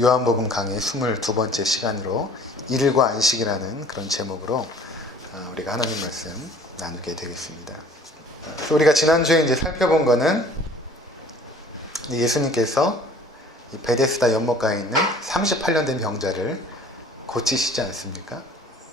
요한복음 강의 22번째 시간으로 일과 안식이라는 그런 제목으로 우리가 하나님 말씀 나누게 되겠습니다. 우리가 지난주에 이제 살펴본 거는 예수님께서 베데스다 연못가에 있는 38년 된 병자를 고치시지 않습니까?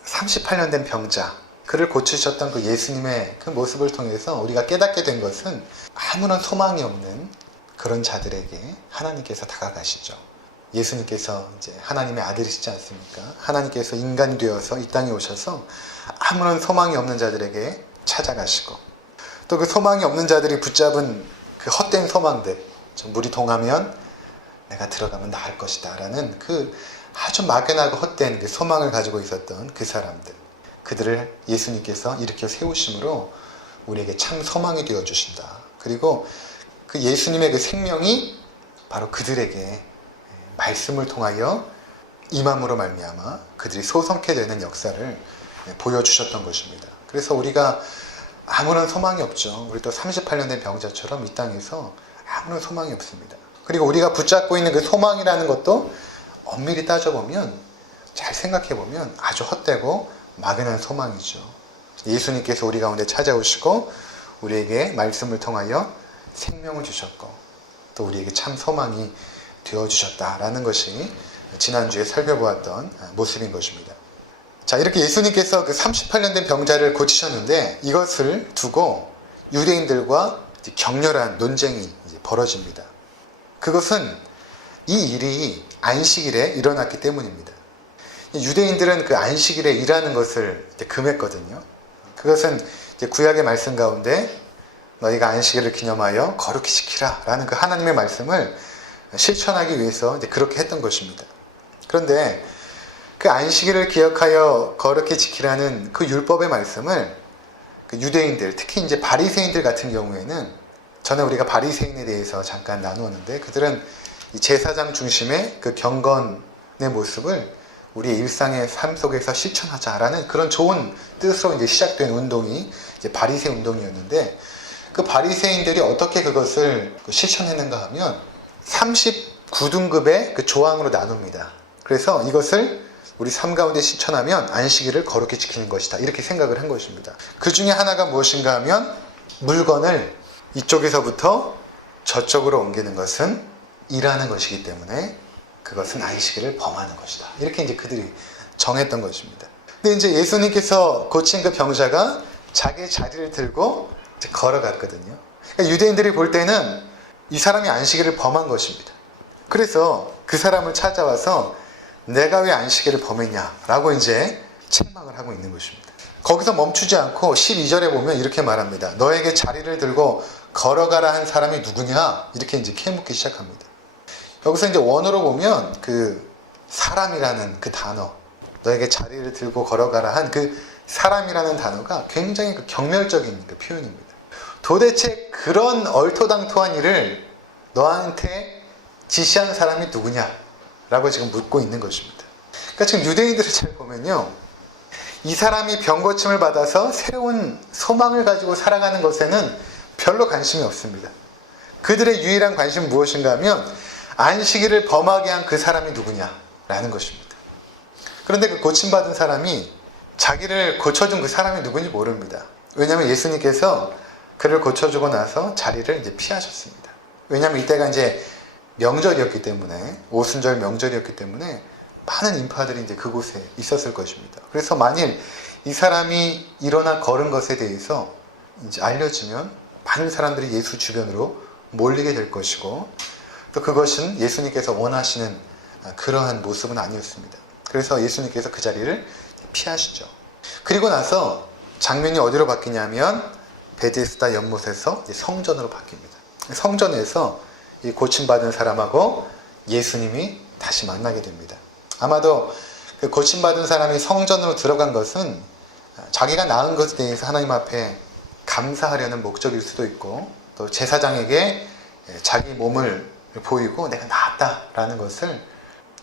38년 된 병자, 그를 고치셨던 그 예수님의 그 모습을 통해서 우리가 깨닫게 된 것은 아무런 소망이 없는 그런 자들에게 하나님께서 다가가시죠. 예수님께서 이제 하나님의 아들이시지 않습니까? 하나님께서 인간이 되어서 이 땅에 오셔서 아무런 소망이 없는 자들에게 찾아가시고, 또 그 소망이 없는 자들이 붙잡은 그 헛된 소망들, 물이 동하면 내가 들어가면 나을 것이다 라는 그 아주 막연하고 헛된 그 소망을 가지고 있었던 그 사람들, 그들을 예수님께서 일으켜 세우심으로 우리에게 참 소망이 되어주신다. 그리고 그 예수님의 그 생명이 바로 그들에게 말씀을 통하여 임함으로 말미암아 그들이 소성케 되는 역사를 보여주셨던 것입니다. 그래서 우리가 아무런 소망이 없죠. 우리 또 38년 된 병자처럼 이 땅에서 아무런 소망이 없습니다. 그리고 우리가 붙잡고 있는 그 소망이라는 것도 엄밀히 따져보면, 잘 생각해보면 아주 헛되고 막연한 소망이죠. 예수님께서 우리 가운데 찾아오시고 우리에게 말씀을 통하여 생명을 주셨고 또 우리에게 참 소망이 되어주셨다라는 것이 지난주에 살펴보았던 모습인 것입니다. 자, 이렇게 예수님께서 그 38년 된 병자를 고치셨는데 이것을 두고 유대인들과 격렬한 논쟁이 벌어집니다. 그것은 이 일이 안식일에 일어났기 때문입니다. 유대인들은 그 안식일에 일하는 것을 금했거든요. 그것은 구약의 말씀 가운데 너희가 안식일을 기념하여 거룩히 지키라 라는 그 하나님의 말씀을 실천하기 위해서 그렇게 했던 것입니다. 그런데 그 안식일을 기억하여 거룩히 지키라는 그 율법의 말씀을 그 유대인들, 특히 이제 바리새인들 같은 경우에는, 전에 우리가 바리새인에 대해서 잠깐 나누었는데, 그들은 이 제사장 중심의 그 경건의 모습을 우리의 일상의 삶 속에서 실천하자라는 그런 좋은 뜻으로 이제 시작된 운동이 이제 바리새 운동이었는데, 그 바리새인들이 어떻게 그것을 실천했는가 하면 39등급의 그 조항으로 나눕니다. 그래서 이것을 우리 삶 가운데 실천하면 안식일을 거룩히 지키는 것이다, 이렇게 생각을 한 것입니다. 그 중에 하나가 무엇인가 하면 물건을 이쪽에서부터 저쪽으로 옮기는 것은 일하는 것이기 때문에 그것은 안식일을 범하는 것이다, 이렇게 이제 그들이 정했던 것입니다. 근데 이제 예수님께서 고친 그 병자가 자기의 자리를 들고 이제 걸어갔거든요. 그러니까 유대인들이 볼 때는 이 사람이 안식일을 범한 것입니다. 그래서 그 사람을 찾아와서 내가 왜 안식일을 범했냐라고 이제 책망을 하고 있는 것입니다. 거기서 멈추지 않고 12절에 보면 이렇게 말합니다. 너에게 자리를 들고 걸어가라 한 사람이 누구냐? 이렇게 이제 캐묻기 시작합니다. 여기서 이제 원어로 보면 그 사람이라는 그 단어, 너에게 자리를 들고 걸어가라 한 그 사람이라는 단어가 굉장히 그 경멸적인 그 표현입니다. 도대체 그런 얼토당토한 일을 너한테 지시한 사람이 누구냐? 라고 지금 묻고 있는 것입니다. 그러니까 지금 유대인들을 잘 보면요, 이 사람이 병고침을 받아서 새로운 소망을 가지고 살아가는 것에는 별로 관심이 없습니다. 그들의 유일한 관심은 무엇인가 하면 안식일을 범하게 한 그 사람이 누구냐라는 것입니다. 그런데 그 고침받은 사람이 자기를 고쳐준 그 사람이 누군지 모릅니다. 왜냐하면 예수님께서 그를 고쳐주고 나서 자리를 이제 피하셨습니다. 왜냐하면 이때가 이제 명절이었기 때문에, 오순절 명절이었기 때문에 많은 인파들이 이제 그곳에 있었을 것입니다. 그래서 만일 이 사람이 일어나 걸은 것에 대해서 이제 알려지면 많은 사람들이 예수 주변으로 몰리게 될 것이고, 또 그것은 예수님께서 원하시는 그러한 모습은 아니었습니다. 그래서 예수님께서 그 자리를 피하시죠. 그리고 나서 장면이 어디로 바뀌냐면 베데스다 연못에서 성전으로 바뀝니다. 성전에서 이 고침받은 사람하고 예수님이 다시 만나게 됩니다. 아마도 그 고침받은 사람이 성전으로 들어간 것은 자기가 나은 것에 대해서 하나님 앞에 감사하려는 목적일 수도 있고, 또 제사장에게 자기 몸을 보이고 내가 나았다라는 것을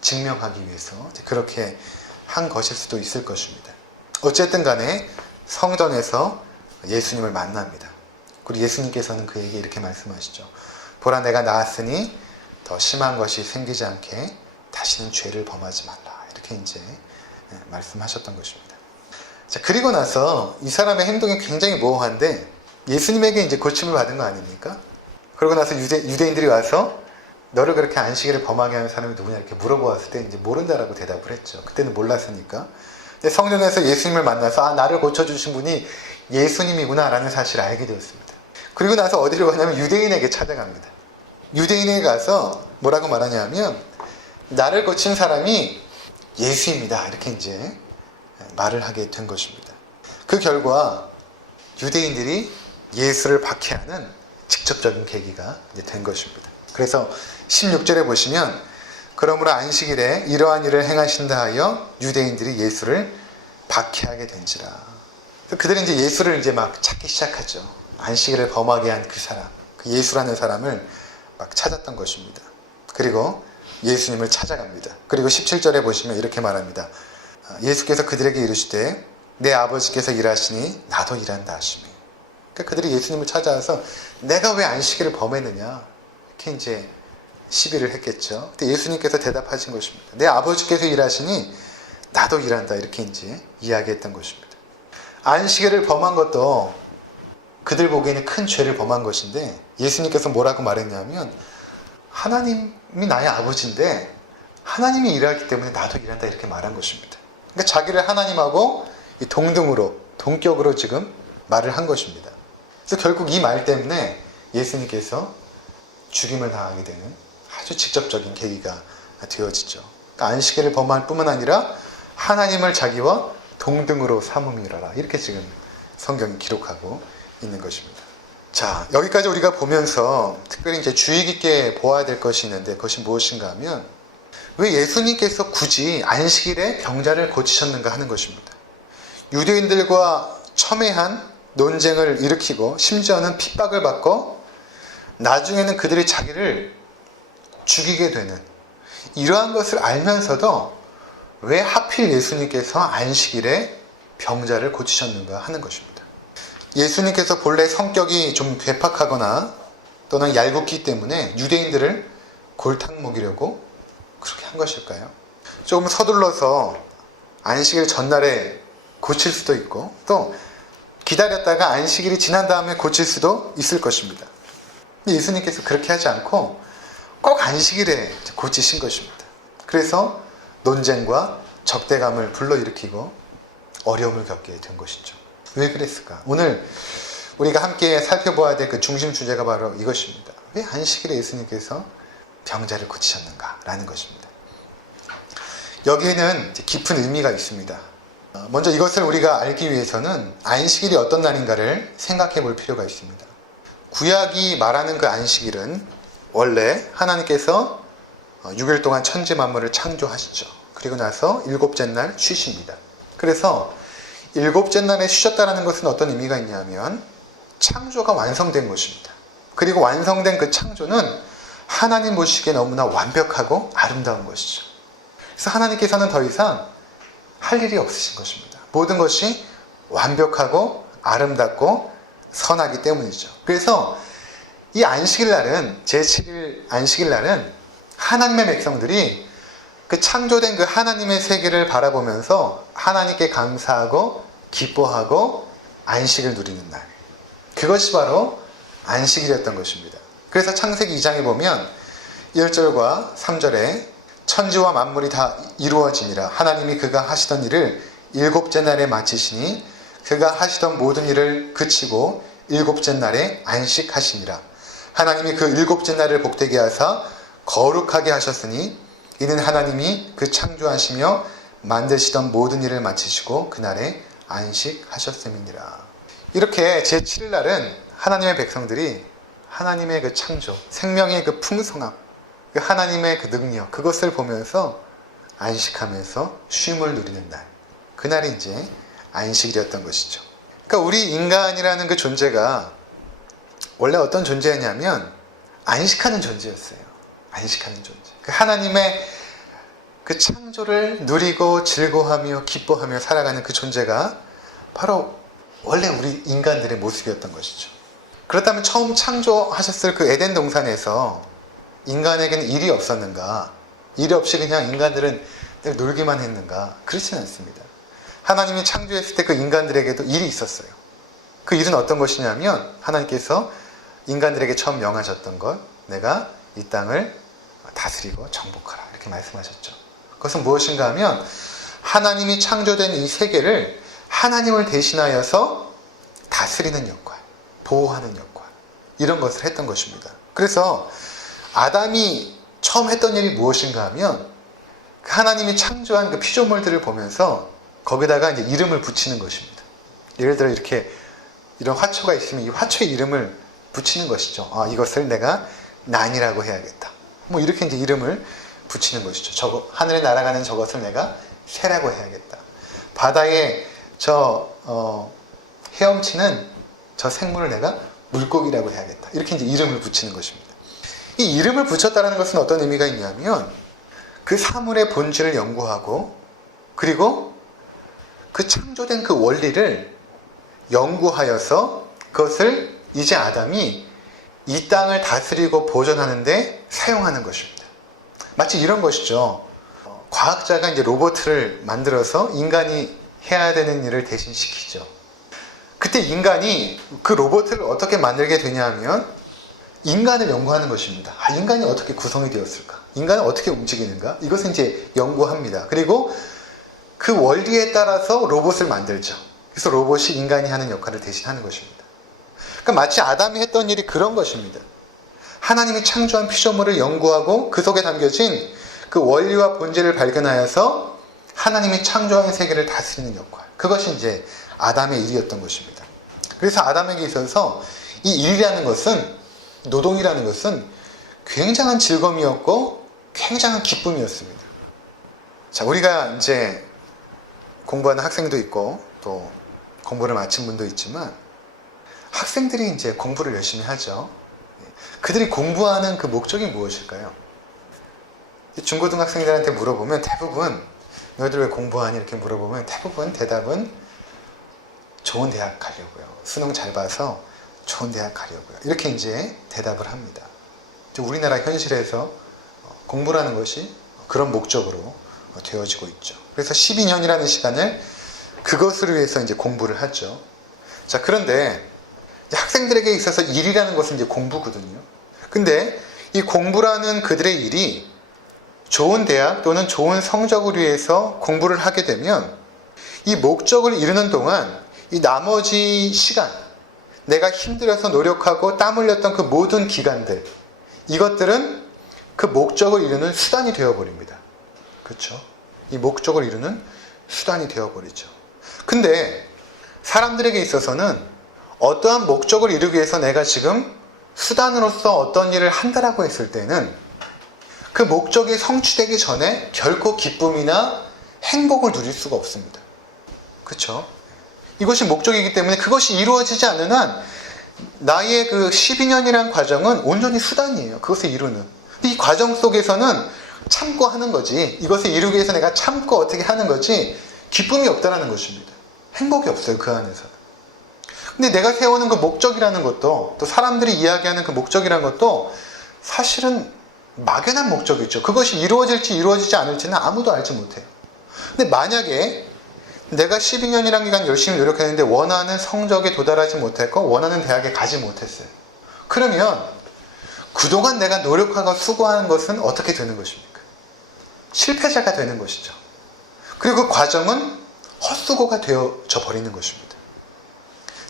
증명하기 위해서 그렇게 한 것일 수도 있을 것입니다. 어쨌든 간에 성전에서 예수님을 만납니다. 그리고 예수님께서는 그에게 이렇게 말씀하시죠. 보라, 내가 나았으니 더 심한 것이 생기지 않게 다시는 죄를 범하지 말라. 이렇게 이제 말씀하셨던 것입니다. 자, 그리고 나서 이 사람의 행동이 굉장히 모호한데 예수님에게 이제 고침을 받은 거 아닙니까? 그러고 나서 유대인들이 와서 너를 그렇게 안식일을 범하게 하는 사람이 누구냐 이렇게 물어보았을 때 이제 모른다라고 대답을 했죠. 그때는 몰랐으니까. 근데 성전에서 예수님을 만나서 아, 나를 고쳐주신 분이 예수님이구나 라는 사실을 알게 되었습니다. 그리고 나서 어디로 가냐면 유대인에게 찾아갑니다. 유대인에게 가서 뭐라고 말하냐면 나를 고친 사람이 예수입니다. 이렇게 이제 말을 하게 된 것입니다. 그 결과 유대인들이 예수를 박해하는 직접적인 계기가 이제 된 것입니다. 그래서 16절에 보시면 그러므로 안식일에 이러한 일을 행하신다 하여 유대인들이 예수를 박해하게 된지라. 그들은 이제 예수를 이제 막 찾기 시작하죠. 안식일을 범하게 한 그 사람, 그 예수라는 사람을 막 찾았던 것입니다. 그리고 예수님을 찾아갑니다. 그리고 17절에 보시면 이렇게 말합니다. 예수께서 그들에게 이르시되 내 아버지께서 일하시니 나도 일한다 하시며. 그러니까 그들이 예수님을 찾아와서 내가 왜 안식일을 범했느냐 이렇게 이제 시비를 했겠죠. 근데 예수님께서 대답하신 것입니다. 내 아버지께서 일하시니 나도 일한다 이렇게 이제 이야기했던 것입니다. 안식일을 범한 것도 그들 보기에는 큰 죄를 범한 것인데 예수님께서 뭐라고 말했냐면 하나님이 나의 아버지인데 하나님이 일하기 때문에 나도 일한다 이렇게 말한 것입니다. 그러니까 자기를 하나님하고 동등으로 동격으로 지금 말을 한 것입니다. 그래서 결국 이 말 때문에 예수님께서 죽임을 당하게 되는 아주 직접적인 계기가 되어지죠. 그러니까 안식일을 범할 뿐만 아니라 하나님을 자기와 동등으로 삼음이라라 이렇게 지금 성경이 기록하고 있는 것입니다. 자, 여기까지 우리가 보면서 특별히 이제 주의 깊게 보아야 될 것이 있는데 그것이 무엇인가 하면 왜 예수님께서 굳이 안식일에 병자를 고치셨는가 하는 것입니다. 유대인들과 첨예한 논쟁을 일으키고 심지어는 핍박을 받고 나중에는 그들이 자기를 죽이게 되는 이러한 것을 알면서도 왜 하필 예수님께서 안식일에 병자를 고치셨는가 하는 것입니다. 예수님께서 본래 성격이 좀 괴팍하거나 또는 얄궂기 때문에 유대인들을 골탕 먹이려고 그렇게 한 것일까요? 조금 서둘러서 안식일 전날에 고칠 수도 있고 또 기다렸다가 안식일이 지난 다음에 고칠 수도 있을 것입니다. 예수님께서 그렇게 하지 않고 꼭 안식일에 고치신 것입니다. 그래서 논쟁과 적대감을 불러일으키고 어려움을 겪게 된 것이죠. 왜 그랬을까? 오늘 우리가 함께 살펴봐야 될 그 중심 주제가 바로 이것입니다. 왜 안식일에 예수님께서 병자를 고치셨는가? 라는 것입니다. 여기에는 깊은 의미가 있습니다. 먼저 이것을 우리가 알기 위해서는 안식일이 어떤 날인가를 생각해 볼 필요가 있습니다. 구약이 말하는 그 안식일은 원래 하나님께서 6일 동안 천지 만물을 창조하시죠. 그리고 나서 일곱째 날 쉬십니다. 그래서 일곱째 날에 쉬셨다는 것은 어떤 의미가 있냐면 창조가 완성된 것입니다. 그리고 완성된 그 창조는 하나님 보시기에 너무나 완벽하고 아름다운 것이죠. 그래서 하나님께서는 더 이상 할 일이 없으신 것입니다. 모든 것이 완벽하고 아름답고 선하기 때문이죠. 그래서 이 안식일 날은 제7일 안식일 날은 하나님의 백성들이 그 창조된 그 하나님의 세계를 바라보면서 하나님께 감사하고 기뻐하고 안식을 누리는 날. 그것이 바로 안식일이었던 것입니다. 그래서 창세기 2장에 보면 1절과 3절에 천지와 만물이 다 이루어지니라. 하나님이 그가 하시던 일을 일곱째 날에 마치시니 그가 하시던 모든 일을 그치고 일곱째 날에 안식하시니라. 하나님이 그 일곱째 날을 복되게 하사 거룩하게 하셨으니 이는 하나님이 그 창조하시며 만드시던 모든 일을 마치시고 그날에 안식하셨음이니라. 이렇게 제7일 날은 하나님의 백성들이 하나님의 그 창조, 생명의 그 풍성함, 그 하나님의 그 능력, 그것을 보면서 안식하면서 쉼을 누리는 날. 그날이 이제 안식일이었던 것이죠. 그러니까 우리 인간이라는 그 존재가 원래 어떤 존재였냐면 안식하는 존재였어요. 안식하는 존재. 그 하나님의 그 창조를 누리고 즐거워하며 기뻐하며 살아가는 그 존재가 바로 원래 우리 인간들의 모습이었던 것이죠. 그렇다면 처음 창조하셨을 그 에덴 동산에서 인간에게는 일이 없었는가? 일 없이 그냥 인간들은 늘 놀기만 했는가? 그렇지는 않습니다. 하나님이 창조했을 때 그 인간들에게도 일이 있었어요. 그 일은 어떤 것이냐면 하나님께서 인간들에게 처음 명하셨던 것, 내가 이 땅을 다스리고 정복하라 이렇게 말씀하셨죠. 그것은 무엇인가 하면 하나님이 창조된 이 세계를 하나님을 대신하여서 다스리는 역할, 보호하는 역할, 이런 것을 했던 것입니다. 그래서 아담이 처음 했던 일이 무엇인가 하면 하나님이 창조한 그 피조물들을 보면서 거기다가 이제 이름을 붙이는 것입니다. 예를 들어 이렇게 이런 화초가 있으면 이 화초의 이름을 붙이는 것이죠. 이것을 내가 난이라고 해야겠다. 뭐 이렇게 이제 이름을 붙이는 것이죠. 하늘에 날아가는 저것을 내가 새라고 해야겠다. 바다에 헤엄치는 저 생물을 내가 물고기라고 해야겠다. 이렇게 이제 이름을 붙이는 것입니다. 이 이름을 붙였다는 것은 어떤 의미가 있냐면 그 사물의 본질을 연구하고 그리고 그 창조된 그 원리를 연구하여서 그것을 이제 아담이 이 땅을 다스리고 보존하는데 사용하는 것입니다. 마치 이런 것이죠. 과학자가 이제 로봇을 만들어서 인간이 해야 되는 일을 대신 시키죠. 그때 인간이 그 로봇을 어떻게 만들게 되냐 하면 인간을 연구하는 것입니다. 인간이 어떻게 구성이 되었을까? 인간은 어떻게 움직이는가? 이것을 이제 연구합니다. 그리고 그 원리에 따라서 로봇을 만들죠. 그래서 로봇이 인간이 하는 역할을 대신하는 것입니다. 그러니까 마치 아담이 했던 일이 그런 것입니다. 하나님이 창조한 피조물을 연구하고 그 속에 담겨진 그 원리와 본질을 발견하여서 하나님이 창조한 세계를 다스리는 역할. 그것이 이제 아담의 일이었던 것입니다. 그래서 아담에게 있어서 이 일이라는 것은, 노동이라는 것은 굉장한 즐거움이었고 굉장한 기쁨이었습니다. 자, 우리가 이제 공부하는 학생도 있고 또 공부를 마친 분도 있지만 학생들이 이제 공부를 열심히 하죠. 그들이 공부하는 그 목적이 무엇일까요? 중고등학생들한테 물어보면 대부분 너희들 왜 공부하니? 이렇게 물어보면 대부분 대답은 좋은 대학 가려고요. 수능 잘 봐서 좋은 대학 가려고요. 이렇게 이제 대답을 합니다. 우리나라 현실에서 공부라는 것이 그런 목적으로 되어지고 있죠. 그래서 12년이라는 시간을 그것을 위해서 이제 공부를 하죠. 자, 그런데 학생들에게 있어서 일이라는 것은 이제 공부거든요. 근데 이 공부라는 그들의 일이 좋은 대학 또는 좋은 성적을 위해서 공부를 하게 되면 이 목적을 이루는 동안 이 나머지 시간, 내가 힘들어서 노력하고 땀 흘렸던 그 모든 기간들, 이것들은 그 목적을 이루는 수단이 되어버립니다. 그렇죠? 이 목적을 이루는 수단이 되어버리죠. 근데 사람들에게 있어서는 어떠한 목적을 이루기 위해서 내가 지금 수단으로서 어떤 일을 한다라고 했을 때는 그 목적이 성취되기 전에 결코 기쁨이나 행복을 누릴 수가 없습니다. 그렇죠? 이것이 목적이기 때문에 그것이 이루어지지 않는 한 나의 그 12년이라는 과정은 온전히 수단이에요. 그것을 이루는. 이 과정 속에서는 참고 하는 거지. 이것을 이루기 위해서 내가 참고 어떻게 하는 거지. 기쁨이 없다는 것입니다. 행복이 없어요. 그 안에서. 근데 내가 세우는 그 목적이라는 것도 또 사람들이 이야기하는 그 목적이라는 것도 사실은 막연한 목적이죠. 그것이 이루어질지 이루어지지 않을지는 아무도 알지 못해요. 근데 만약에 내가 12년이라는 기간 열심히 노력했는데 원하는 성적에 도달하지 못했고 원하는 대학에 가지 못했어요. 그러면 그동안 내가 노력하고 수고하는 것은 어떻게 되는 것입니까? 실패자가 되는 것이죠. 그리고 그 과정은 헛수고가 되어져 버리는 것입니다.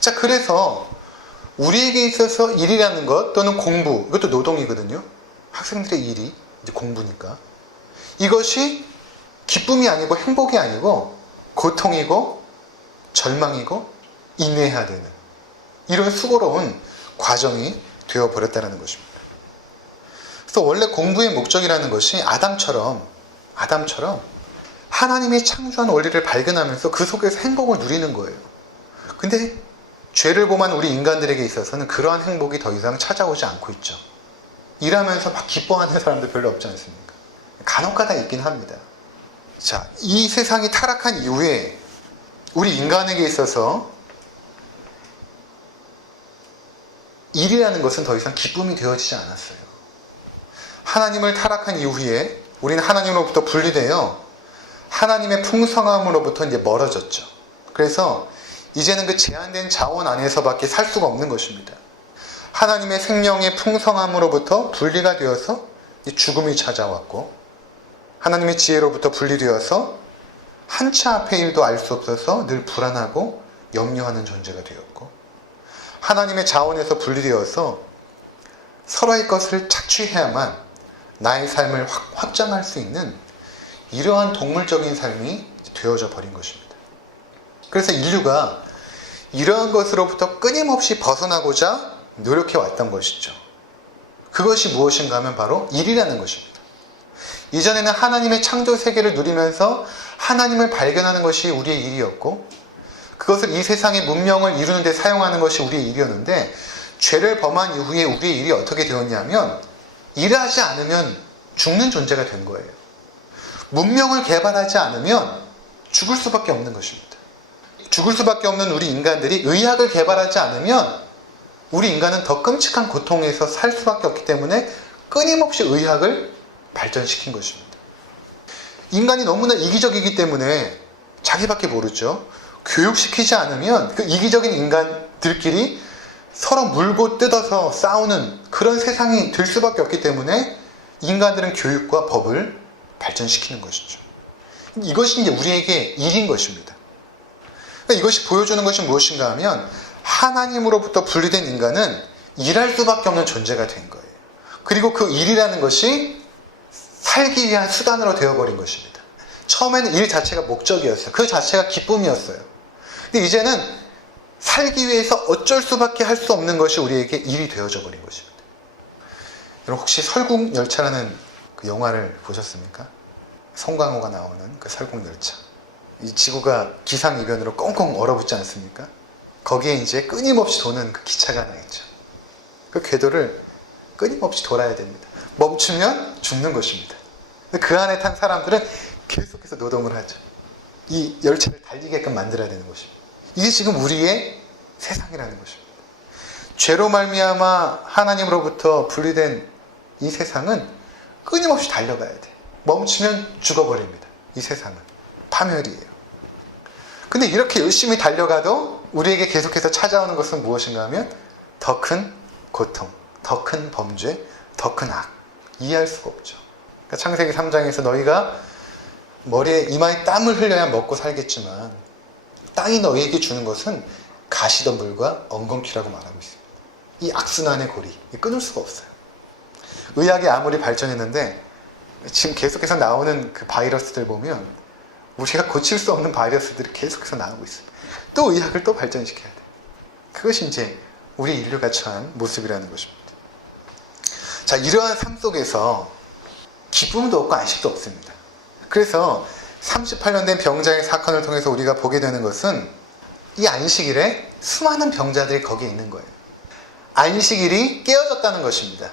자, 그래서 우리에게 있어서 일이라는 것 또는 공부, 이것도 노동이거든요. 학생들의 일이 이제 공부니까. 이것이 기쁨이 아니고 행복이 아니고 고통이고 절망이고 인내해야 되는 이런 수고로운 과정이 되어버렸다는 것입니다. 그래서 원래 공부의 목적이라는 것이 아담처럼 하나님이 창조한 원리를 발견하면서 그 속에서 행복을 누리는 거예요. 근데 죄를 범한 우리 인간들에게 있어서는 그러한 행복이 더 이상 찾아오지 않고 있죠. 일하면서 막 기뻐하는 사람들 별로 없지 않습니까? 간혹가다 있긴 합니다. 자, 이 세상이 타락한 이후에 우리 인간에게 있어서 일이라는 것은 더 이상 기쁨이 되어지지 않았어요. 하나님을 타락한 이후에 우리는 하나님으로부터 분리되어 하나님의 풍성함으로부터 이제 멀어졌죠. 그래서 이제는 그 제한된 자원 안에서밖에 살 수가 없는 것입니다. 하나님의 생명의 풍성함으로부터 분리가 되어서 죽음이 찾아왔고, 하나님의 지혜로부터 분리되어서 한치 앞의 일도 알 수 없어서 늘 불안하고 염려하는 존재가 되었고, 하나님의 자원에서 분리되어서 서로의 것을 착취해야만 나의 삶을 확장할 수 있는 이러한 동물적인 삶이 되어져 버린 것입니다. 그래서 인류가 이러한 것으로부터 끊임없이 벗어나고자 노력해 왔던 것이죠. 그것이 무엇인가 하면 바로 일이라는 것입니다. 이전에는 하나님의 창조 세계를 누리면서 하나님을 발견하는 것이 우리의 일이었고, 그것을 이 세상의 문명을 이루는 데 사용하는 것이 우리의 일이었는데, 죄를 범한 이후에 우리의 일이 어떻게 되었냐면 일하지 않으면 죽는 존재가 된 거예요. 문명을 개발하지 않으면 죽을 수밖에 없는 것입니다. 죽을 수밖에 없는 우리 인간들이 의학을 개발하지 않으면 우리 인간은 더 끔찍한 고통에서 살 수밖에 없기 때문에 끊임없이 의학을 발전시킨 것입니다. 인간이 너무나 이기적이기 때문에 자기밖에 모르죠. 교육시키지 않으면 그 이기적인 인간들끼리 서로 물고 뜯어서 싸우는 그런 세상이 될 수밖에 없기 때문에 인간들은 교육과 법을 발전시키는 것이죠. 이것이 이제 우리에게 일인 것입니다. 그러니까 이것이 보여주는 것이 무엇인가 하면 하나님으로부터 분리된 인간은 일할 수밖에 없는 존재가 된 거예요. 그리고 그 일이라는 것이 살기 위한 수단으로 되어버린 것입니다. 처음에는 일 자체가 목적이었어요. 그 자체가 기쁨이었어요. 근데 이제는 살기 위해서 어쩔 수밖에 할 수 없는 것이 우리에게 일이 되어져 버린 것입니다. 여러분 혹시 설국열차라는 그 영화를 보셨습니까? 송강호가 나오는 그 설국열차. 이 지구가 기상이변으로 꽁꽁 얼어붙지 않습니까? 거기에 이제 끊임없이 도는 그 기차가 하나 있죠. 그 궤도를 끊임없이 돌아야 됩니다. 멈추면 죽는 것입니다. 그 안에 탄 사람들은 계속해서 노동을 하죠. 이 열차를 달리게끔 만들어야 되는 것입니다. 이게 지금 우리의 세상이라는 것입니다. 죄로 말미암아 하나님으로부터 분리된 이 세상은 끊임없이 달려가야 돼. 멈추면 죽어버립니다. 이 세상은 파멸이에요. 근데 이렇게 열심히 달려가도 우리에게 계속해서 찾아오는 것은 무엇인가 하면 더 큰 고통, 더 큰 범죄, 더 큰 악. 이해할 수가 없죠. 그러니까 창세기 3장에서 너희가 머리에 이마에 땀을 흘려야 먹고 살겠지만 땅이 너희에게 주는 것은 가시덤불과 엉겅퀴라고 말하고 있습니다. 이 악순환의 고리, 끊을 수가 없어요. 의학이 아무리 발전했는데 지금 계속해서 나오는 그 바이러스들 보면 우리가 고칠 수 없는 바이러스들이 계속해서 나오고 있어요. 또 의학을 또 발전시켜야 돼. 그것이 이제 우리 인류가 처한 모습이라는 것입니다. 자, 이러한 삶 속에서 기쁨도 없고 안식도 없습니다. 그래서 38년 된 병자의 사건을 통해서 우리가 보게 되는 것은 이 안식일에 수많은 병자들이 거기에 있는 거예요. 안식일이 깨어졌다는 것입니다.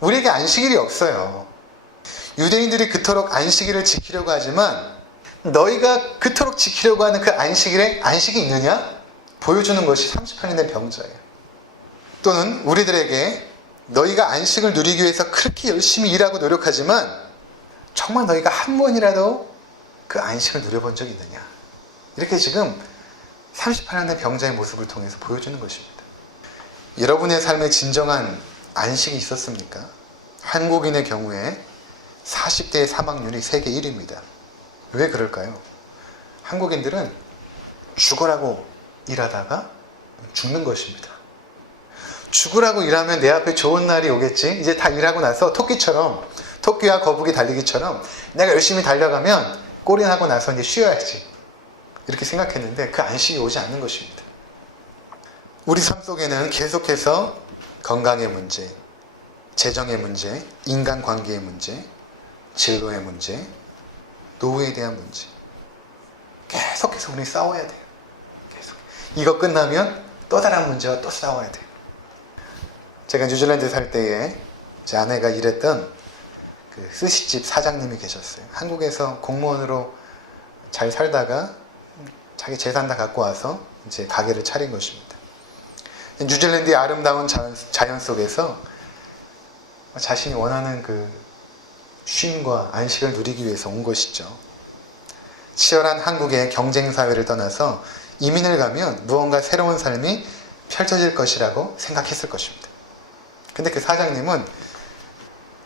우리에게 안식일이 없어요. 유대인들이 그토록 안식일을 지키려고 하지만 너희가 그토록 지키려고 하는 그 안식일에 안식이 있느냐? 보여주는 것이 38년 된 병자예요. 또는 우리들에게 너희가 안식을 누리기 위해서 그렇게 열심히 일하고 노력하지만 정말 너희가 한 번이라도 그 안식을 누려본 적이 있느냐? 이렇게 지금 38년 된 병자의 모습을 통해서 보여주는 것입니다. 여러분의 삶에 진정한 안식이 있었습니까? 한국인의 경우에 40대의 사망률이 세계 1위입니다. 왜 그럴까요? 한국인들은 죽으라고 일하다가 죽는 것입니다. 죽으라고 일하면 내 앞에 좋은 날이 오겠지. 이제 다 일하고 나서 토끼와 거북이 달리기처럼 내가 열심히 달려가면 꼬리나고 나서 이제 쉬어야지. 이렇게 생각했는데 그 안식이 오지 않는 것입니다. 우리 삶 속에는 계속해서 건강의 문제, 재정의 문제, 인간관계의 문제, 진로의 문제, 노후에 대한 문제. 계속해서 우리 싸워야 돼요. 계속. 이거 끝나면 또 다른 문제와 또 싸워야 돼요. 제가 뉴질랜드 살 때에 제 아내가 일했던 그 스시집 사장님이 계셨어요. 한국에서 공무원으로 잘 살다가 자기 재산 다 갖고 와서 이제 가게를 차린 것입니다. 뉴질랜드의 아름다운 자연 속에서 자신이 원하는 그 쉼과 안식을 누리기 위해서 온 것이죠. 치열한 한국의 경쟁사회를 떠나서 이민을 가면 무언가 새로운 삶이 펼쳐질 것이라고 생각했을 것입니다. 근데 그 사장님은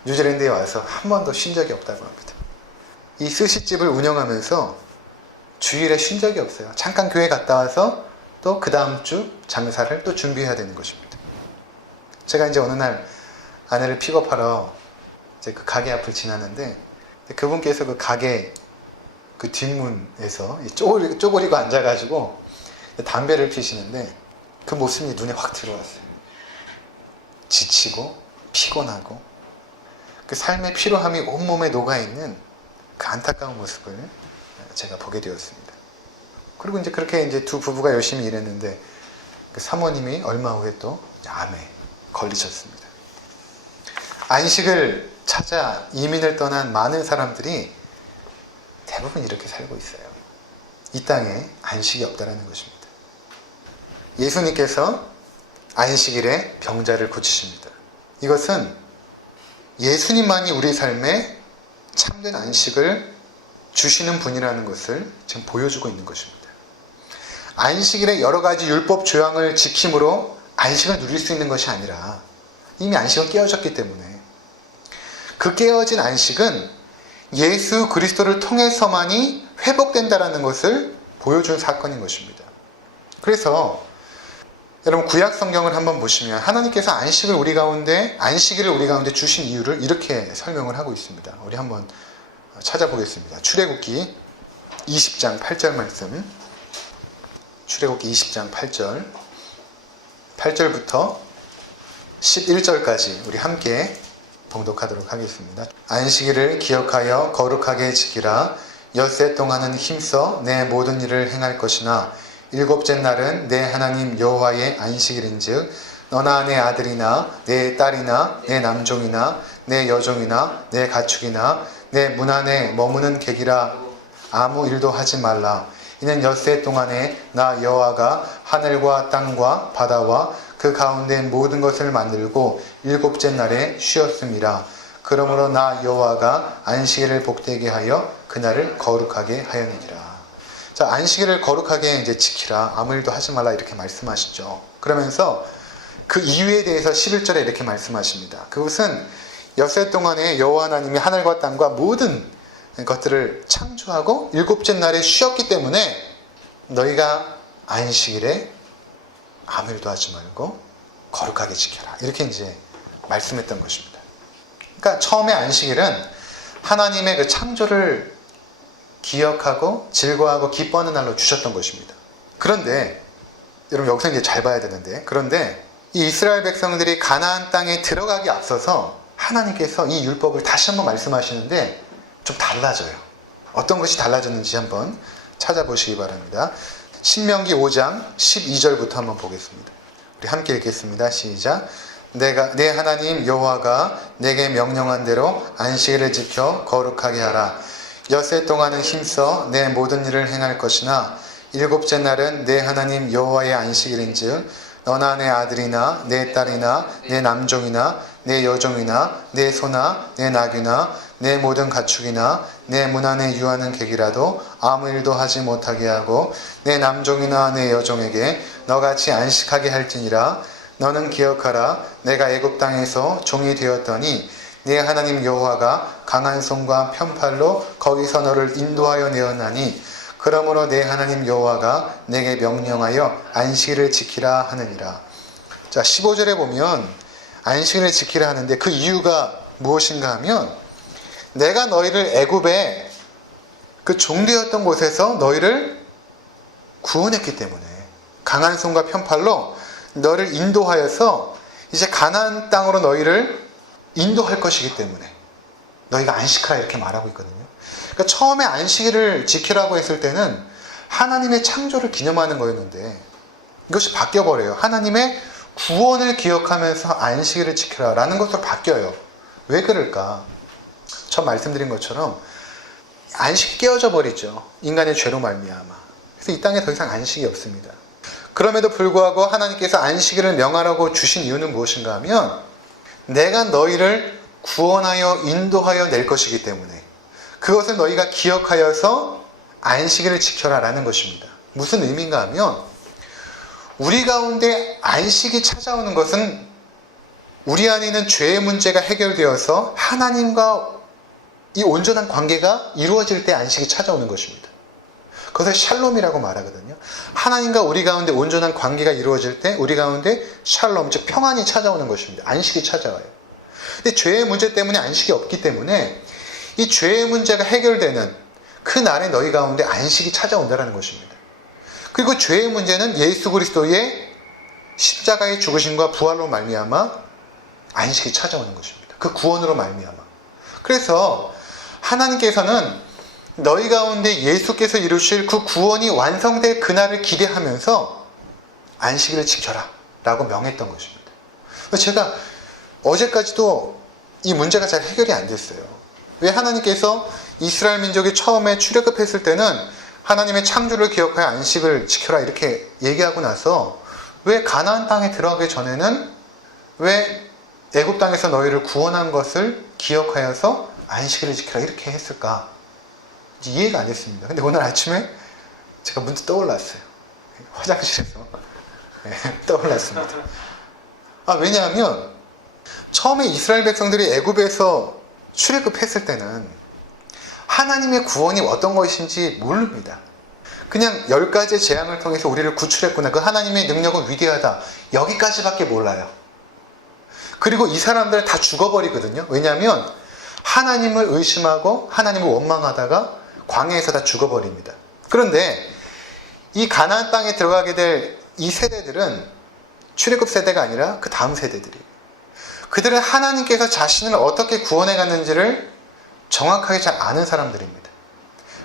뉴질랜드에 와서 한 번도 쉰 적이 없다고 합니다. 이 스시집을 운영하면서 주일에 쉰 적이 없어요. 잠깐 교회 갔다 와서 또 그 다음 주 장사를 또 준비해야 되는 것입니다. 제가 이제 어느 날 아내를 픽업하러 이제 그 가게 앞을 지나는데 그분께서 그 가게 그 뒷문에서 쪼그리고 앉아가지고 담배를 피시는데 그 모습이 눈에 확 들어왔어요. 지치고 피곤하고 그 삶의 피로함이 온몸에 녹아있는 그 안타까운 모습을 제가 보게 되었습니다. 그리고 이제 그렇게 이제 두 부부가 열심히 일했는데 그 사모님이 얼마 후에 또 암에 걸리셨습니다. 안식을 찾아 이민을 떠난 많은 사람들이 대부분 이렇게 살고 있어요. 이 땅에 안식이 없다라는 것입니다. 예수님께서 안식일에 병자를 고치십니다. 이것은 예수님만이 우리 삶에 참된 안식을 주시는 분이라는 것을 지금 보여주고 있는 것입니다. 안식일에 여러 가지 율법 조항을 지킴으로 안식을 누릴 수 있는 것이 아니라 이미 안식은 깨어졌기 때문에 그 깨어진 안식은 예수 그리스도를 통해서만이 회복된다라는 것을 보여준 사건인 것입니다. 그래서 여러분 구약 성경을 한번 보시면 하나님께서 안식일을 우리 가운데 주신 이유를 이렇게 설명을 하고 있습니다. 우리 한번 찾아보겠습니다. 출애굽기 20장 8절 말씀. 출애굽기 20장 8절부터 11절까지 우리 함께 봉독하도록 하겠습니다. 안식일을 기억하여 거룩하게 지키라. 엿새 동안은 힘써 내 모든 일을 행할 것이나 일곱째 날은 내 하나님 여호와의 안식일인즉 너나 내 아들이나 내 딸이나 내 남종이나 내 여종이나 내 가축이나 내 문 안에 머무는 객이라 아무 일도 하지 말라. 이는 엿새 동안에 나 여호와가 하늘과 땅과 바다와 그 가운데 모든 것을 만들고 일곱째 날에 쉬었음이라. 그러므로 나 여호와가 안식일을 복되게 하여 그날을 거룩하게 하였느니라. 자, 안식일을 거룩하게 이제 지키라. 아무 일도 하지 말라 이렇게 말씀하시죠. 그러면서 그 이유에 대해서 11절에 이렇게 말씀하십니다. 그것은 엿새 동안에 여호와 하나님이 하늘과 땅과 모든 것들을 창조하고 일곱째 날에 쉬었기 때문에 너희가 안식일에 아무 일도 하지 말고 거룩하게 지켜라. 이렇게 이제 말씀했던 것입니다. 그러니까 처음에 안식일은 하나님의 그 창조를 기억하고 즐거워하고 기뻐하는 날로 주셨던 것입니다. 그런데 여러분 여기서 이제 잘 봐야 되는데 그런데 이 이스라엘 백성들이 가나안 땅에 들어가기 앞서서 하나님께서 이 율법을 다시 한번 말씀하시는데 좀 달라져요. 어떤 것이 달라졌는지 한번 찾아보시기 바랍니다. 신명기 5장 12절부터 한번 보겠습니다. 우리 함께 읽겠습니다. 시작. 내 하나님 여호와가 내게 명령한 대로 안식일을 지켜 거룩하게 하라. 엿새 동안은 힘써 내 모든 일을 행할 것이나 일곱째 날은 내 하나님 여호와의 안식일인즉 너나 내 아들이나 내 딸이나 내 남종이나 내 여종이나 내 소나 내 나귀나 내 모든 가축이나 내 문 안에 유하는 객이라도 아무 일도 하지 못하게 하고 내 남종이나 내 여종에게 너같이 안식하게 할지니라. 너는 기억하라. 내가 애굽 땅에서 종이 되었더니 네 하나님 여호와가 강한 손과 편팔로 거기서 너를 인도하여 내었나니 그러므로 내 하나님 여호와가 내게 명령하여 안식일을 지키라 하느니라. 자, 15절에 보면 안식일을 지키라 하는데 그 이유가 무엇인가 하면 내가 너희를 애굽의 그 종되었던 곳에서 너희를 구원했기 때문에 강한 손과 편팔로 너를 인도하여서 이제 가나안 땅으로 너희를 인도할 것이기 때문에 너희가 안식하라 이렇게 말하고 있거든요. 그러니까 처음에 안식일을 지키라고 했을 때는 하나님의 창조를 기념하는 거였는데 이것이 바뀌어버려요. 하나님의 구원을 기억하면서 안식일을 지키라 라는 것으로 바뀌어요. 왜 그럴까? 전 말씀드린 것처럼 안식이 깨어져 버리죠. 인간의 죄로 말미암아. 그래서 이 땅에 더 이상 안식이 없습니다. 그럼에도 불구하고 하나님께서 안식일을 명하라고 주신 이유는 무엇인가 하면 내가 너희를 구원하여 인도하여 낼 것이기 때문에 그것을 너희가 기억하여서 안식일을 지켜라 라는 것입니다. 무슨 의미인가 하면 우리 가운데 안식이 찾아오는 것은 우리 안에 있는 죄의 문제가 해결되어서 하나님과 이 온전한 관계가 이루어질 때 안식이 찾아오는 것입니다. 그것을 샬롬이라고 말하거든요. 하나님과 우리 가운데 온전한 관계가 이루어질 때 우리 가운데 샬롬, 즉 평안이 찾아오는 것입니다. 안식이 찾아와요. 근데 죄의 문제 때문에 안식이 없기 때문에 이 죄의 문제가 해결되는 그 날에 너희 가운데 안식이 찾아온다는 것입니다. 그리고 죄의 문제는 예수 그리스도의 십자가의 죽으심과 부활로 말미암아 안식이 찾아오는 것입니다. 그 구원으로 말미암아. 그래서 하나님께서는 너희 가운데 예수께서 이루실 그 구원이 완성될 그날을 기대하면서 안식일을 지켜라 라고 명했던 것입니다. 제가 어제까지도 이 문제가 잘 해결이 안 됐어요. 왜 하나님께서 이스라엘 민족이 처음에 출애굽했을 때는 하나님의 창조를 기억하여 안식을 지켜라 이렇게 얘기하고 나서 왜 가나안 땅에 들어가기 전에는 왜 애굽 땅에서 너희를 구원한 것을 기억하여서 안식일을 지켜라 이렇게 했을까? 이해가 안 됐습니다. 근데 오늘 아침에 제가 문득 떠올랐어요. 화장실에서 떠올랐습니다. 왜냐하면 처음에 이스라엘 백성들이 애굽에서 출애굽했을 때는 하나님의 구원이 어떤 것인지 모릅니다. 그냥 10가지의 재앙을 통해서 우리를 구출했구나. 그 하나님의 능력은 위대하다. 여기까지밖에 몰라요. 그리고 이 사람들은 다 죽어버리거든요. 왜냐하면 하나님을 의심하고 하나님을 원망하다가 광야에서 다 죽어버립니다. 그런데 이 가나안 땅에 들어가게 될 이 세대들은 출애굽 세대가 아니라 그 다음 세대들이에요. 그들은 하나님께서 자신을 어떻게 구원해 갔는지를 정확하게 잘 아는 사람들입니다.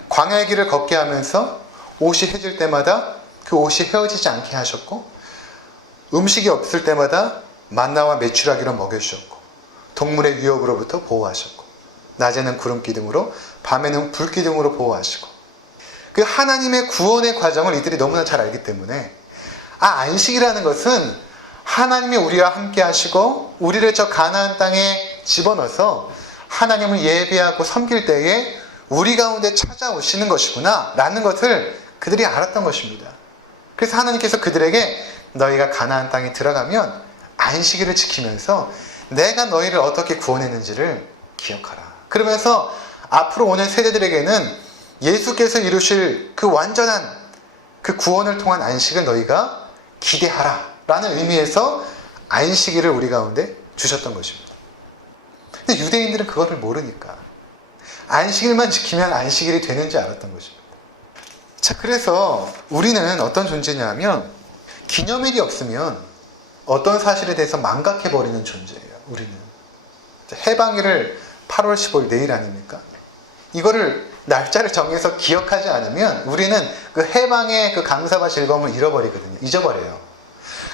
광야의 길을 걷게 하면서 옷이 해질 때마다 그 옷이 헤어지지 않게 하셨고 음식이 없을 때마다 만나와 메추라기로 먹여주셨고 동물의 위협으로부터 보호하셨고 낮에는 구름 기둥으로 밤에는 불 기둥으로 보호하시고 그 하나님의 구원의 과정을 이들이 너무나 잘 알기 때문에 안식이라는 것은 하나님이 우리와 함께 하시고 우리를 저 가나안 땅에 집어넣어서 하나님을 예배하고 섬길 때에 우리 가운데 찾아오시는 것이구나 라는 것을 그들이 알았던 것입니다. 그래서 하나님께서 그들에게 너희가 가나안 땅에 들어가면 안식일을 지키면서 내가 너희를 어떻게 구원했는지를 기억하라. 그러면서 앞으로 오는 세대들에게는 예수께서 이루실 그 완전한 그 구원을 통한 안식을 너희가 기대하라 라는 의미에서 안식일을 우리 가운데 주셨던 것입니다. 근데 유대인들은 그거를 모르니까 안식일만 지키면 안식일이 되는지 알았던 것입니다. 자, 그래서 우리는 어떤 존재냐면 기념일이 없으면 어떤 사실에 대해서 망각해버리는 존재예요. 우리는 해방일을 8월 15일 내일 아닙니까? 이거를 날짜를 정해서 기억하지 않으면 우리는 그 해방의 그 감사와 즐거움을 잃어버리거든요. 잊어버려요.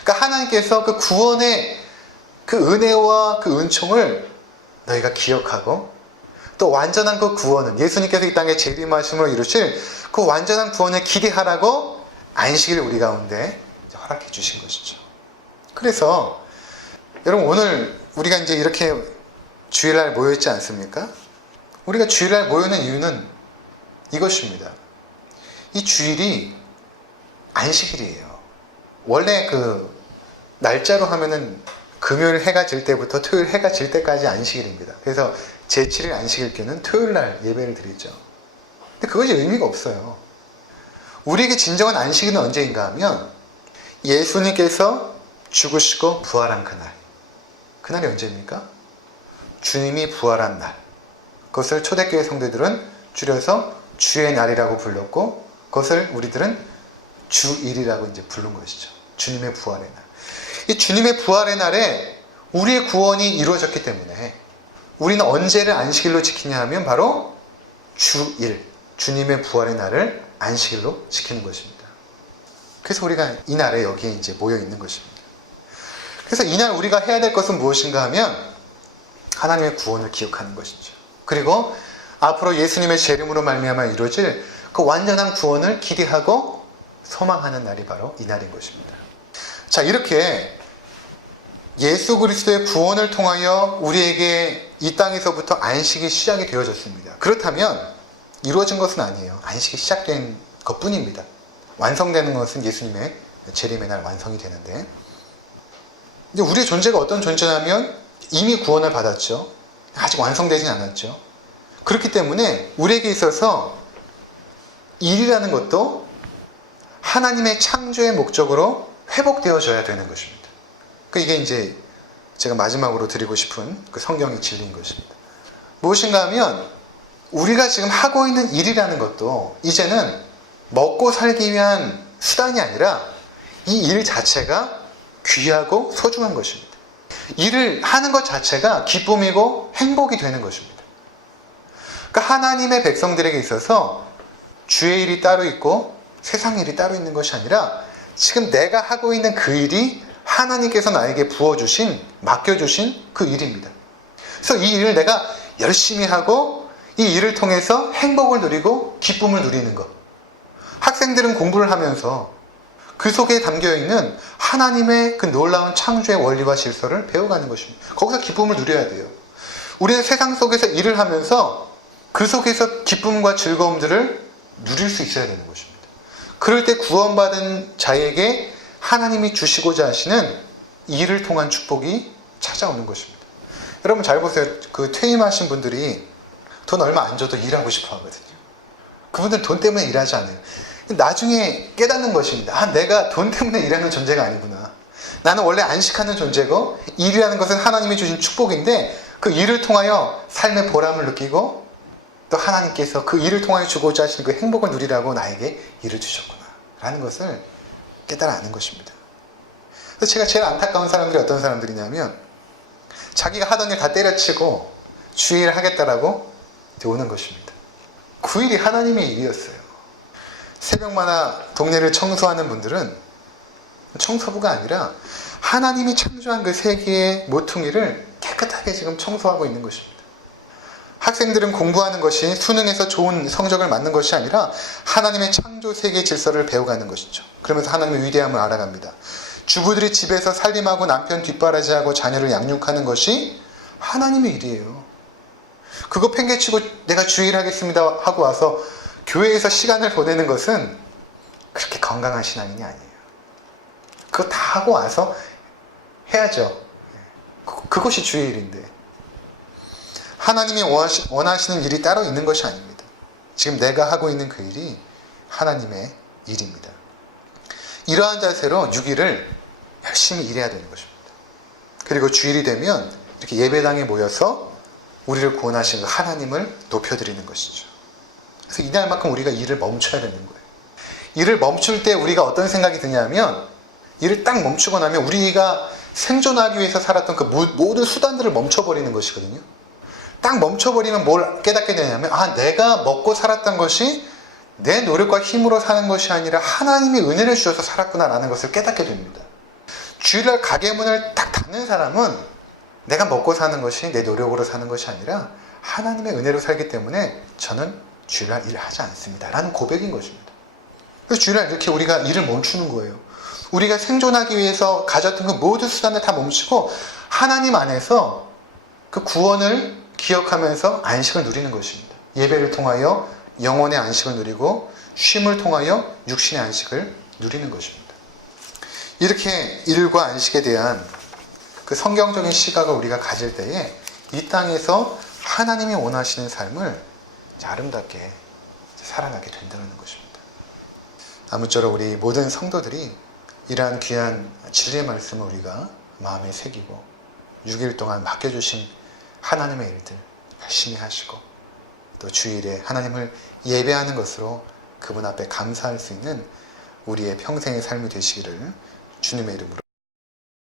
그러니까 하나님께서 그 구원의 그 은혜와 그 은총을 너희가 기억하고 또 완전한 그 구원은 예수님께서 이 땅에 재림하심으로 이루실 그 완전한 구원을 기대하라고 안식일을 우리 가운데 허락해 주신 것이죠. 그래서 여러분 오늘 우리가 이제 이렇게 주일날 모여있지 않습니까? 우리가 주일날 모여있는 이유는 이것입니다. 이 주일이 안식일이에요. 원래 그 날짜로 하면은 금요일 해가 질 때부터 토요일 해가 질 때까지 안식일입니다. 그래서 제7일 안식일교는 토요일날 예배를 드리죠. 근데 그것이 의미가 없어요. 우리에게 진정한 안식일은 언제인가 하면 예수님께서 죽으시고 부활한 그날. 그날이 언제입니까? 주님이 부활한 날. 그것을 초대교회 성도들은 줄여서 주의 날이라고 불렀고 그것을 우리들은 주일이라고 이제 부른 것이죠. 주님의 부활의 날. 이 주님의 부활의 날에 우리의 구원이 이루어졌기 때문에 우리는 언제를 안식일로 지키냐 하면 바로 주일, 주님의 부활의 날을 안식일로 지키는 것입니다. 그래서 우리가 이 날에 여기에 이제 모여 있는 것입니다. 그래서 이날 우리가 해야 될 것은 무엇인가 하면 하나님의 구원을 기억하는 것이죠. 그리고 앞으로 예수님의 재림으로 말미암아 이루어질 그 완전한 구원을 기대하고 소망하는 날이 바로 이 날인 것입니다. 자, 이렇게 예수 그리스도의 구원을 통하여 우리에게 이 땅에서부터 안식이 시작이 되어졌습니다. 그렇다면 이루어진 것은 아니에요. 안식이 시작된 것뿐입니다. 완성되는 것은 예수님의 재림의 날 완성이 되는데, 근데 우리의 존재가 어떤 존재냐면 이미 구원을 받았죠. 아직 완성되진 않았죠. 그렇기 때문에 우리에게 있어서 일이라는 것도 하나님의 창조의 목적으로 회복되어져야 되는 것입니다. 이게 이제 제가 마지막으로 드리고 싶은 그 성경의 진리인 것입니다. 무엇인가 하면 우리가 지금 하고 있는 일이라는 것도 이제는 먹고 살기 위한 수단이 아니라 이 일 자체가 귀하고 소중한 것입니다. 일을 하는 것 자체가 기쁨이고 행복이 되는 것입니다. 그러니까 하나님의 백성들에게 있어서 주의 일이 따로 있고 세상 일이 따로 있는 것이 아니라 지금 내가 하고 있는 그 일이 하나님께서 나에게 부어주신, 맡겨주신 그 일입니다. 그래서 이 일을 내가 열심히 하고 이 일을 통해서 행복을 누리고 기쁨을 누리는 것. 학생들은 공부를 하면서 그 속에 담겨있는 하나님의 그 놀라운 창조의 원리와 질서를 배워가는 것입니다. 거기서 기쁨을 누려야 돼요. 우리는 세상 속에서 일을 하면서 그 속에서 기쁨과 즐거움들을 누릴 수 있어야 되는 것입니다. 그럴 때 구원받은 자에게 하나님이 주시고자 하시는 일을 통한 축복이 찾아오는 것입니다. 여러분 잘 보세요. 그 퇴임하신 분들이 돈 얼마 안 줘도 일하고 싶어 하거든요. 그분들은 돈 때문에 일하지 않아요. 나중에 깨닫는 것입니다. 내가 돈 때문에 일하는 존재가 아니구나. 나는 원래 안식하는 존재고 일이라는 것은 하나님이 주신 축복인데 그 일을 통하여 삶의 보람을 느끼고 또 하나님께서 그 일을 통하여 주고자 하시는 그 행복을 누리라고 나에게 일을 주셨구나 라는 것을 깨달아 아는 것입니다. 그래서 제가 제일 안타까운 사람들이 어떤 사람들이냐면 자기가 하던 일 다 때려치고 주일을 하겠다라고 오는 것입니다. 그 일이 하나님의 일이었어요. 새벽마다 동네를 청소하는 분들은 청소부가 아니라 하나님이 창조한 그 세계의 모퉁이를 깨끗하게 지금 청소하고 있는 것입니다. 학생들은 공부하는 것이 수능에서 좋은 성적을 맞는 것이 아니라 하나님의 창조 세계의 질서를 배워가는 것이죠. 그러면서 하나님의 위대함을 알아갑니다. 주부들이 집에서 살림하고 남편 뒷바라지하고 자녀를 양육하는 것이 하나님의 일이에요. 그거 팽개치고 내가 주일하겠습니다 하고 와서 교회에서 시간을 보내는 것은 그렇게 건강한 신앙인이 아니에요. 그거 다 하고 와서 해야죠. 그것이 주의 일인데. 하나님이 원하시는 일이 따로 있는 것이 아닙니다. 지금 내가 하고 있는 그 일이 하나님의 일입니다. 이러한 자세로 6일을 열심히 일해야 되는 것입니다. 그리고 주일이 되면 이렇게 예배당에 모여서 우리를 구원하신 그 하나님을 높여드리는 것이죠. 그래서 이날만큼 우리가 일을 멈춰야 되는 거예요. 일을 멈출 때 우리가 어떤 생각이 드냐면 일을 딱 멈추고 나면 우리가 생존하기 위해서 살았던 그 모든 수단들을 멈춰버리는 것이거든요. 딱 멈춰버리면 뭘 깨닫게 되냐면 내가 먹고 살았던 것이 내 노력과 힘으로 사는 것이 아니라 하나님이 은혜를 주셔서 살았구나라는 것을 깨닫게 됩니다. 주일날 가게 문을 딱 닫는 사람은 내가 먹고 사는 것이 내 노력으로 사는 것이 아니라 하나님의 은혜로 살기 때문에 저는 주일날 일을 하지 않습니다 라는 고백인 것입니다. 그래서 주일날 이렇게 우리가 일을 멈추는 거예요. 우리가 생존하기 위해서 가졌던 그 모든 수단을 다 멈추고 하나님 안에서 그 구원을 기억하면서 안식을 누리는 것입니다. 예배를 통하여 영혼의 안식을 누리고 쉼을 통하여 육신의 안식을 누리는 것입니다. 이렇게 일과 안식에 대한 그 성경적인 시각을 우리가 가질 때에 이 땅에서 하나님이 원하시는 삶을 아름답게 살아가게 된다는 것입니다. 아무쪼록 우리 모든 성도들이 이러한 귀한 진리의 말씀을 우리가 마음에 새기고 6일 동안 맡겨주신 하나님의 일들 열심히 하시고 또 주일에 하나님을 예배하는 것으로 그분 앞에 감사할 수 있는 우리의 평생의 삶이 되시기를 주님의 이름으로